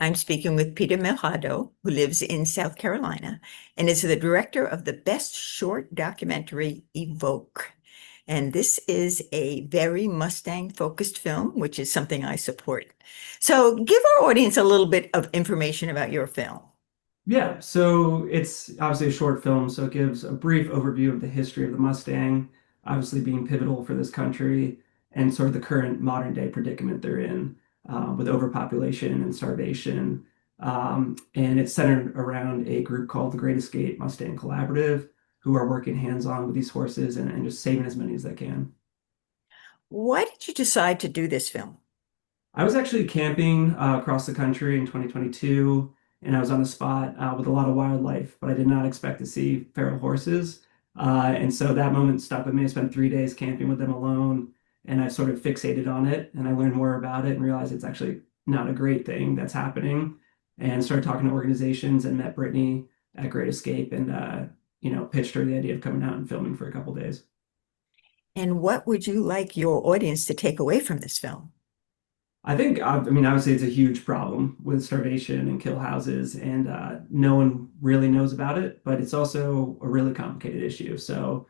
I'm speaking with Peter Melhado, who lives in South Carolina and is the director of the Best Short Documentary, Evoke. And this is a very Mustang-focused film, which is something I support. So give our audience a little bit of information about your film. Yeah, so it's obviously a short film, so it gives a brief overview of the history of the Mustang, obviously being pivotal for this country, and sort of the current modern day predicament they're in with overpopulation and starvation. And it's centered around a group called the Great Escape Mustang Collaborative, who are working hands-on with these horses and just saving as many as they can. Why did you decide to do this film? I was actually camping across the country in 2022, and I was on a spot with a lot of wildlife, but I did not expect to see feral horses. And so that moment stuck with me. I spent 3 days camping with them alone, and I sort of fixated on it, and I learned more about it and realized it's actually not a great thing that's happening. And started talking to organizations and met Brittany at Great Escape and pitched her the idea of coming out and filming for a couple days. And what would you like your audience to take away from this film? I think, I mean, obviously, it's a huge problem with starvation and kill houses, and no one really knows about it, but it's also a really complicated issue. So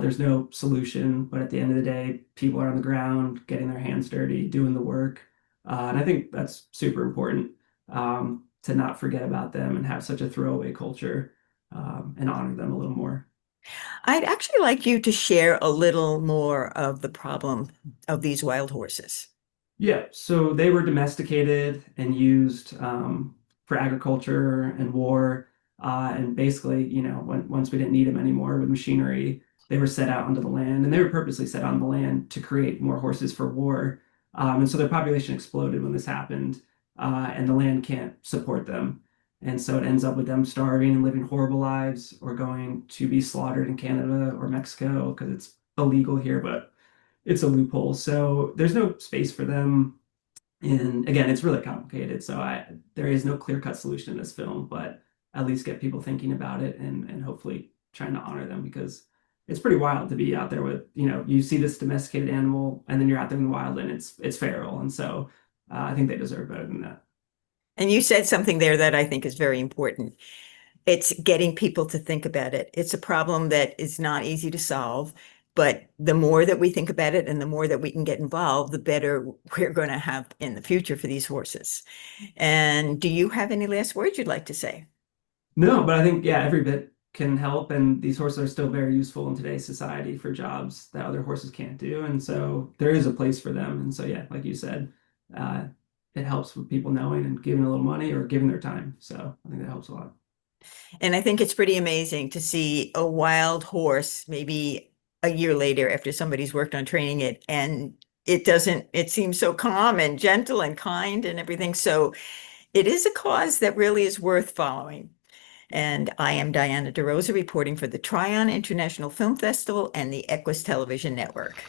there's no solution, but at the end of the day, people are on the ground getting their hands dirty, doing the work. And I think that's super important to not forget about them and have such a throwaway culture and honor them a little more. I'd actually like you to share a little more of the problem of these wild horses. Yeah, so they were domesticated and used for agriculture and war. And basically, once we didn't need them anymore with machinery, they were set out onto the land, and they were purposely set on the land to create more horses for war. And so their population exploded when this happened, and the land can't support them. And so it ends up with them starving and living horrible lives, or going to be slaughtered in Canada or Mexico because it's illegal here, but it's a loophole. So there's no space for them. And again, it's really complicated. So there is no clear-cut solution in this film, but at least get people thinking about it and hopefully trying to honor them because it's pretty wild to be out there with, you see this domesticated animal and then you're out there in the wild and it's feral. And so I think they deserve better than that. And you said something there that I think is very important. It's getting people to think about it. It's a problem that is not easy to solve, but the more that we think about it and the more that we can get involved, the better we're going to have in the future for these horses. And do you have any last words you'd like to say? No, but I think, yeah, every bit can help. And these horses are still very useful in today's society for jobs that other horses can't do. And so there is a place for them. And so, yeah, like you said, uh, it helps with people knowing and giving a little money or giving their time. So I think that helps a lot. And I think it's pretty amazing to see a wild horse maybe a year later after somebody's worked on training it and it seems so calm and gentle and kind and everything. So it is a cause that really is worth following. And I am Diana DeRosa reporting for the Tryon International Film Festival and the Equus Television Network.